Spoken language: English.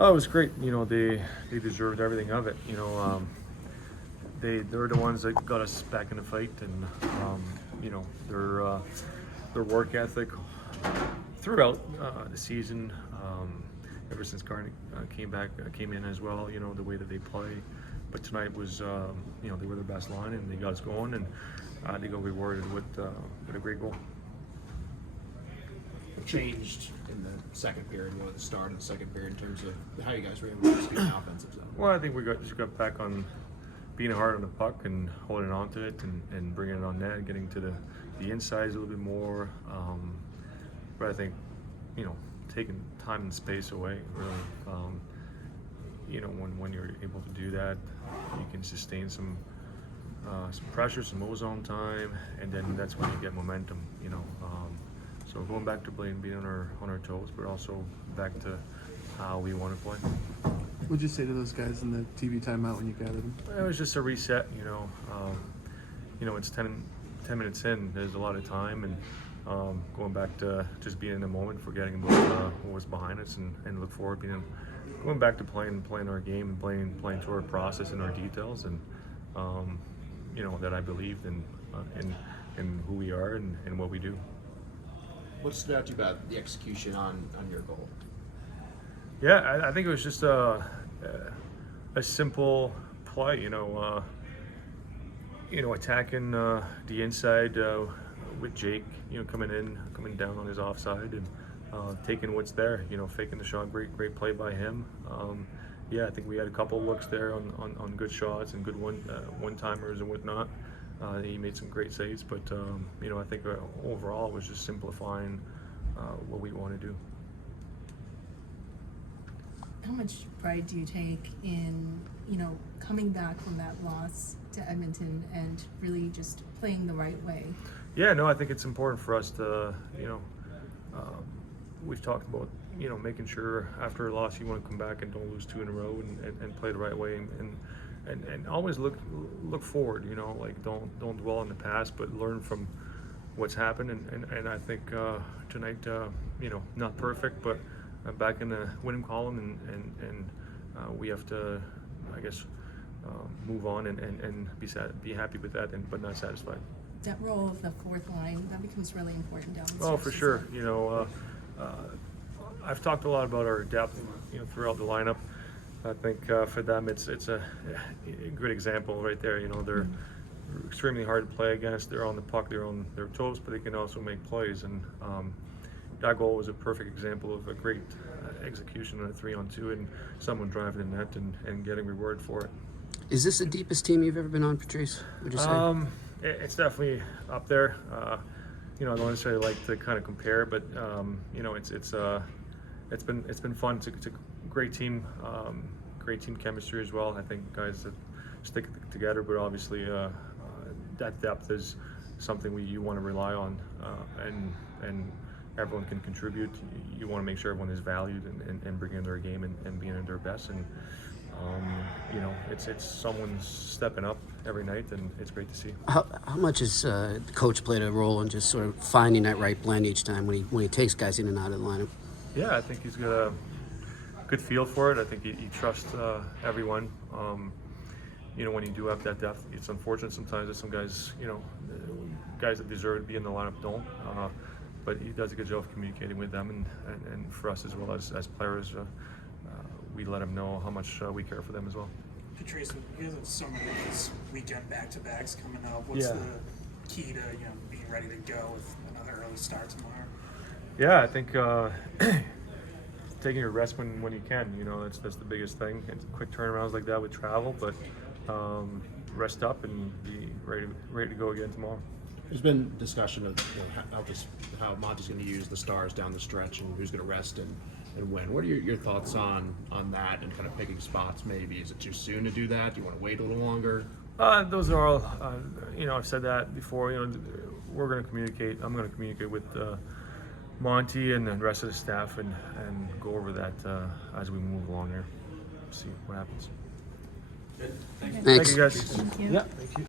Oh, it was great. They deserved everything of it. They're the ones that got us back in the fight, and their work ethic throughout the season, ever since Garnet came in as well. The way that they play. But tonight was, they were their best line, and they got us going, and they got rewarded with a great goal. Changed in the second period, at the start of the second period, in terms of how you guys were able to execute the offensive zone? Well, I think we just got back on being hard on the puck and holding on to it and bringing it on net, getting to the insides a little bit more. But I think, taking time and space away, really. When you're able to do that, you can sustain some pressure, some ozone time, and then that's when you get momentum. So going back to being on our toes, but also back to how we want to play. What'd you say to those guys in the TV timeout when you gathered them? It was just a reset. It's 10 minutes in. There's a lot of time, and going back to just being in the moment, forgetting about what was behind us, and look forward, going back to playing our game and playing to our process and our details, and that I believed in who we are and what we do. What stood out to you about the execution on your goal? Yeah, I think it was just a simple play. Attacking the inside with Jake. Coming down on his offside and taking what's there. Faking the shot. Great play by him. I think we had a couple looks there on good shots and good one-timers and whatnot. He made some great saves, but I think overall it was just simplifying what we want to do. How much pride do you take in, coming back from that loss to Edmonton and really just playing the right way? Yeah, no, I think it's important for us to, we've talked about, making sure after a loss you want to come back and don't lose two in a row and play the right way and always look forward. Don't dwell on the past, but learn from what's happened. And I think tonight, not perfect, but back in the winning column, and we have to, I guess, move on and be happy with that, but not satisfied. That role of the fourth line, that becomes really important down the stretch. Oh, for sure. I've talked a lot about our depth, throughout the lineup. I think for them, it's a good example right there. They're extremely hard to play against. They're on the puck, they're on their toes, but they can also make plays. And that goal was a perfect example of a great execution on a 3-on-2 and someone driving the net and getting reward for it. Is this the deepest team you've ever been on, Patrice? Would you say? It's definitely up there. I don't necessarily like to kind of compare, but it's been fun. It's a great team chemistry as well. I think guys that stick together, but obviously that depth is something you want to rely on, and everyone can contribute. You want to make sure everyone is valued and bringing their game and being at their best. And it's someone stepping up every night, and it's great to see. How much has the coach played a role in just sort of finding that right blend each time when he takes guys in and out of the lineup? Yeah, I think he's got a good feel for it. I think he trusts everyone. When you do have that depth, it's unfortunate sometimes that some guys, guys that deserve to be in the lineup don't. But he does a good job of communicating with them, and for us as well as players, we let them know how much we care for them as well. Patrice, you guys have so many of these weekend back-to-backs coming up. What's the key to being ready to go with another early start tomorrow? Yeah, I think taking your rest when you can. That's the biggest thing. It's quick turnarounds like that with travel, but rest up and be ready to go again tomorrow. There's been discussion of how Monty's going to use the stars down the stretch and who's going to rest and when. What are your thoughts on that and kind of picking spots? Maybe is it too soon to do that? Do you want to wait a little longer? Those are all. I've said that before. We're going to communicate. I'm going to communicate with Monty and the rest of the staff and go over that as we move along here. See what happens. Good. Thank you. Thanks. Thank you, guys. Thank you. Yeah. Thank you.